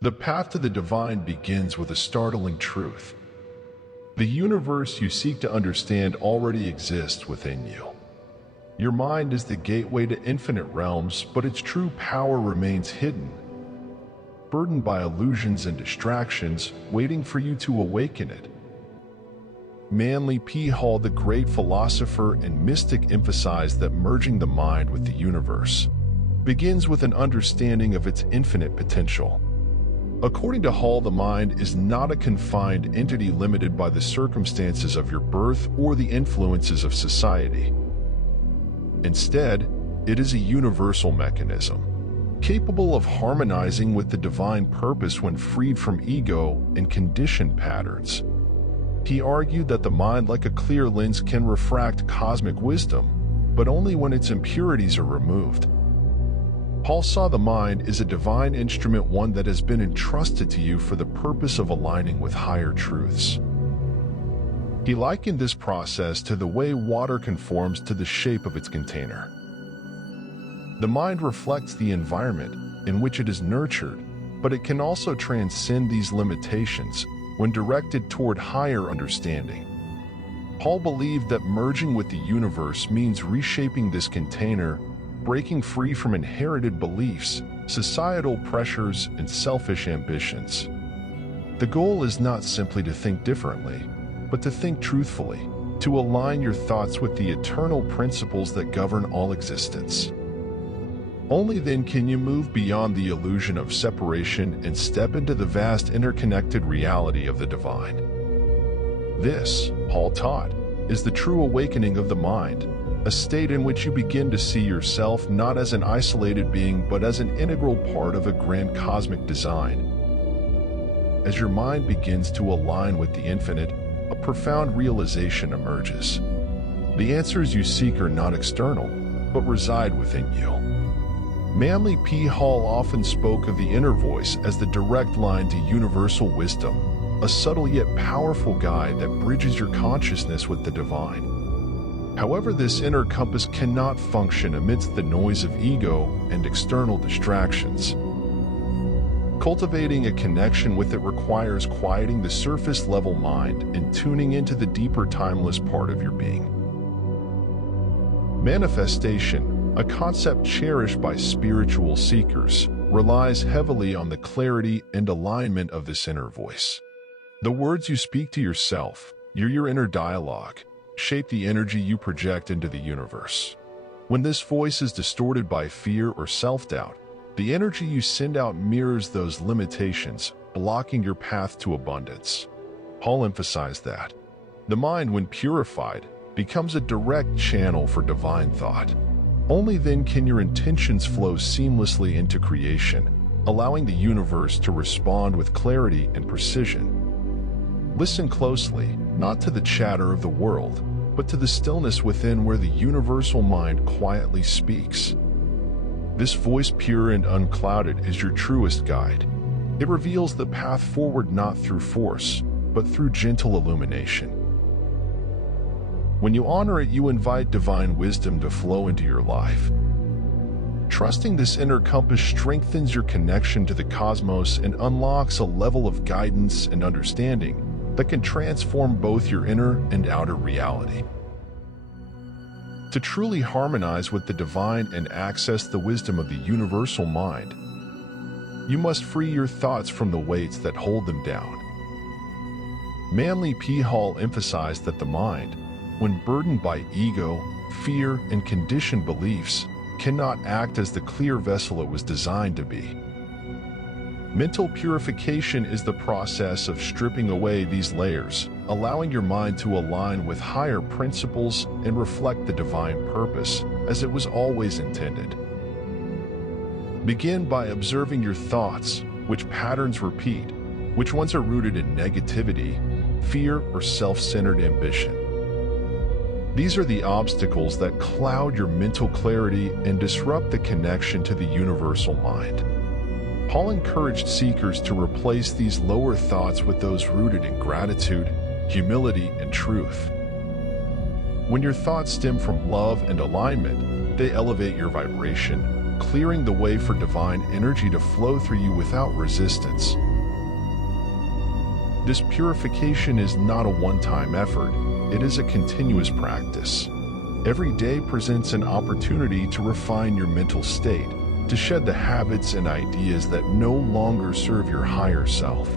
The path to the divine begins with a startling truth. The universe you seek to understand already exists within you. Your mind is the gateway to infinite realms, but its true power remains hidden, burdened by illusions and distractions, waiting for you to awaken it. ManlyPHall, the great philosopher and mystic, emphasized that merging the mind with the universe begins with an understanding of its infinite potential. According to Hall, the mind is not a confined entity limited by the circumstances of your birth or the influences of society. Instead, it is a universal mechanism, capable of harmonizing with the divine purpose when freed from ego and conditioned patterns. He argued that the mind, like a clear lens, can refract cosmic wisdom, but only when its impurities are removed. Paul saw the mind as a divine instrument, one that has been entrusted to you for the purpose of aligning with higher truths. He likened this process to the way water conforms to the shape of its container. The mind reflects the environment in which it is nurtured, but it can also transcend these limitations when directed toward higher understanding. Paul believed that merging with the universe means reshaping this container, breaking free from inherited beliefs, societal pressures, and selfish ambitions. The goal is not simply to think differently, but to think truthfully, to align your thoughts with the eternal principles that govern all existence. Only then can you move beyond the illusion of separation and step into the vast interconnected reality of the divine. This, Paul taught, is the true awakening of the mind, a state in which you begin to see yourself not as an isolated being but as an integral part of a grand cosmic design. As your mind begins to align with the infinite, a profound realization emerges. The answers you seek are not external, but reside within you. ManlyPHall often spoke of the inner voice as the direct line to universal wisdom, a subtle yet powerful guide that bridges your consciousness with the divine. However, this inner compass cannot function amidst the noise of ego and external distractions. Cultivating a connection with it requires quieting the surface-level mind and tuning into the deeper, timeless part of your being. Manifestation, a concept cherished by spiritual seekers, relies heavily on the clarity and alignment of this inner voice. The words you speak to yourself, your inner dialogue, shape the energy you project into the universe. When this voice is distorted by fear or self-doubt, the energy you send out mirrors those limitations, blocking your path to abundance. Paul emphasized that the mind, when purified, becomes a direct channel for divine thought. Only then can your intentions flow seamlessly into creation, allowing the universe to respond with clarity and precision. Listen closely, not to the chatter of the world, but to the stillness within where the universal mind quietly speaks. This voice, pure and unclouded, is your truest guide. It reveals the path forward not through force, but through gentle illumination. When you honor it, you invite divine wisdom to flow into your life. Trusting this inner compass strengthens your connection to the cosmos and unlocks a level of guidance and understanding that can transform both your inner and outer reality. To truly harmonize with the divine and access the wisdom of the universal mind, you must free your thoughts from the weights that hold them down. ManlyPHall emphasized that the mind, when burdened by ego, fear, and conditioned beliefs, cannot act as the clear vessel it was designed to be. Mental purification is the process of stripping away these layers, allowing your mind to align with higher principles and reflect the divine purpose as it was always intended. Begin by observing your thoughts, which patterns repeat, which ones are rooted in negativity, fear, or self-centered ambition. These are the obstacles that cloud your mental clarity and disrupt the connection to the universal mind. Paul encouraged seekers to replace these lower thoughts with those rooted in gratitude, humility, and truth. When your thoughts stem from love and alignment, they elevate your vibration, clearing the way for divine energy to flow through you without resistance. This purification is not a one-time effort, it is a continuous practice. Every day presents an opportunity to refine your mental state, to shed the habits and ideas that no longer serve your higher self.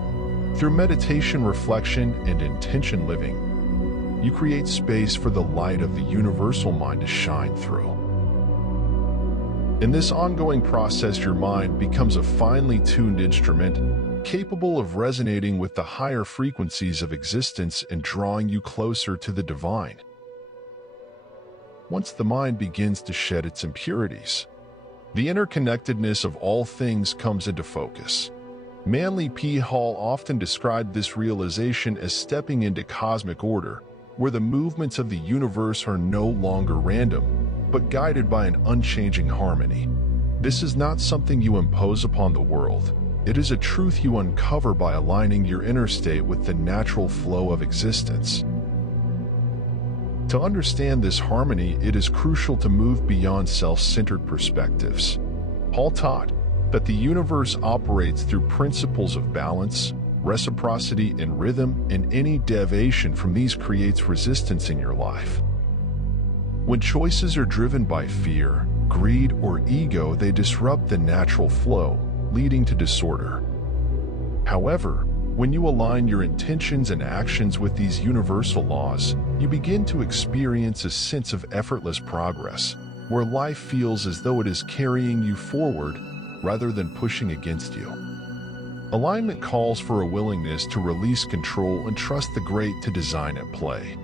Through meditation, reflection, and intention living, you create space for the light of the universal mind to shine through. In this ongoing process, your mind becomes a finely tuned instrument, capable of resonating with the higher frequencies of existence and drawing you closer to the divine. Once the mind begins to shed its impurities, the interconnectedness of all things comes into focus. ManlyPHall often described this realization as stepping into cosmic order, where the movements of the universe are no longer random, but guided by an unchanging harmony. This is not something you impose upon the world. It is a truth you uncover by aligning your inner state with the natural flow of existence. To understand this harmony, it is crucial to move beyond self-centered perspectives. Hall taught that the universe operates through principles of balance, reciprocity, and rhythm, and any deviation from these creates resistance in your life. When choices are driven by fear, greed, or ego, they disrupt the natural flow, leading to disorder. However, when you align your intentions and actions with these universal laws, you begin to experience a sense of effortless progress, where life feels as though it is carrying you forward rather than pushing against you. Alignment calls for a willingness to release control and trust the great to design at play.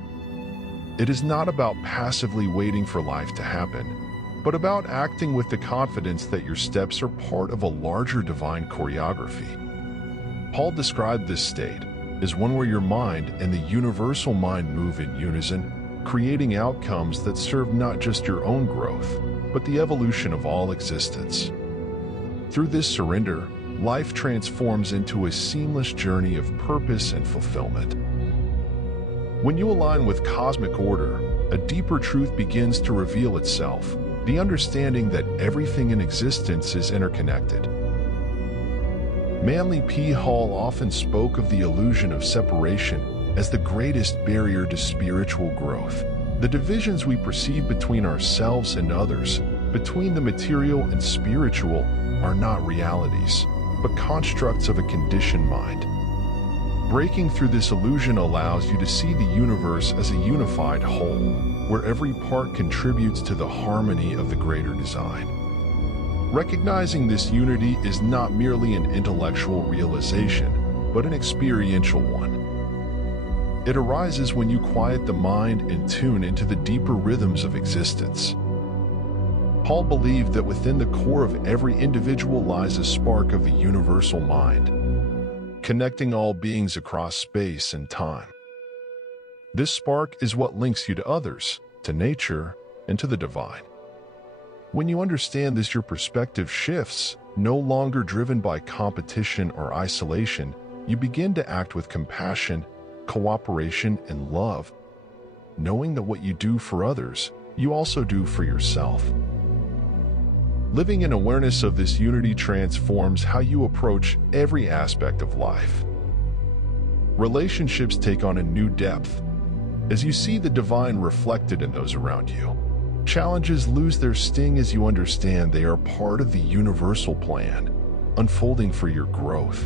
It is not about passively waiting for life to happen, but about acting with the confidence that your steps are part of a larger divine choreography. Paul described this state as one where your mind and the universal mind move in unison, creating outcomes that serve not just your own growth, but the evolution of all existence. Through this surrender, life transforms into a seamless journey of purpose and fulfillment. When you align with cosmic order, a deeper truth begins to reveal itself, the understanding that everything in existence is interconnected. ManlyPHall often spoke of the illusion of separation as the greatest barrier to spiritual growth. The divisions we perceive between ourselves and others, between the material and spiritual, are not realities, but constructs of a conditioned mind. Breaking through this illusion allows you to see the universe as a unified whole, where every part contributes to the harmony of the greater design. Recognizing this unity is not merely an intellectual realization, but an experiential one. It arises when you quiet the mind and tune into the deeper rhythms of existence. Paul believed that within the core of every individual lies a spark of the universal mind, connecting all beings across space and time. This spark is what links you to others, to nature, and to the divine. When you understand this, your perspective shifts, no longer driven by competition or isolation. You begin to act with compassion, cooperation, and love, knowing that what you do for others, you also do for yourself. Living in awareness of this unity transforms how you approach every aspect of life. Relationships take on a new depth as you see the divine reflected in those around you. Challenges lose their sting as you understand they are part of the universal plan, unfolding for your growth.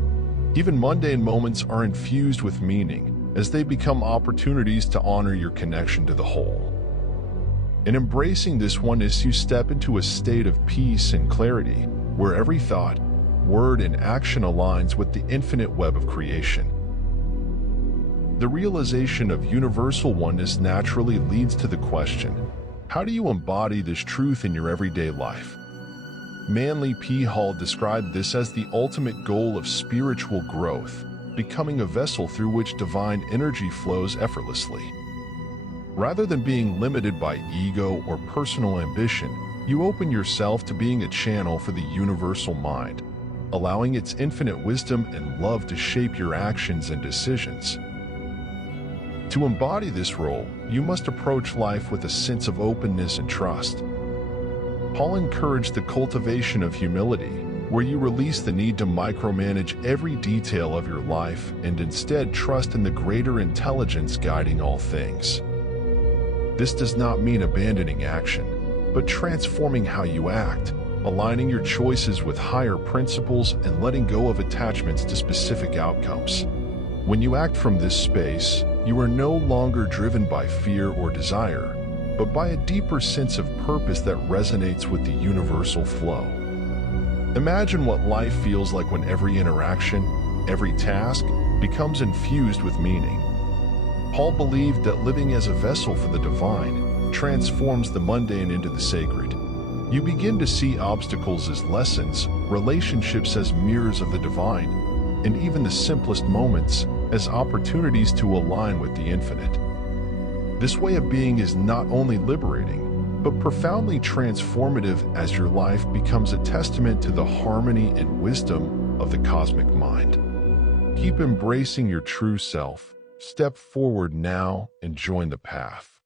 Even mundane moments are infused with meaning as they become opportunities to honor your connection to the whole. In embracing this oneness, you step into a state of peace and clarity, where every thought, word, and action aligns with the infinite web of creation. The realization of universal oneness naturally leads to the question, how do you embody this truth in your everyday life? ManlyPHall described this as the ultimate goal of spiritual growth, becoming a vessel through which divine energy flows effortlessly. Rather than being limited by ego or personal ambition, you open yourself to being a channel for the universal mind, allowing its infinite wisdom and love to shape your actions and decisions. To embody this role, you must approach life with a sense of openness and trust. Paul encouraged the cultivation of humility, where you release the need to micromanage every detail of your life and instead trust in the greater intelligence guiding all things. This does not mean abandoning action, but transforming how you act, aligning your choices with higher principles and letting go of attachments to specific outcomes. When you act from this space, you are no longer driven by fear or desire, but by a deeper sense of purpose that resonates with the universal flow. Imagine what life feels like when every interaction, every task, becomes infused with meaning. Paul believed that living as a vessel for the divine transforms the mundane into the sacred. You begin to see obstacles as lessons, relationships as mirrors of the divine, and even the simplest moments as opportunities to align with the infinite. This way of being is not only liberating, but profoundly transformative as your life becomes a testament to the harmony and wisdom of the cosmic mind. Keep embracing your true self, step forward now, and join the path.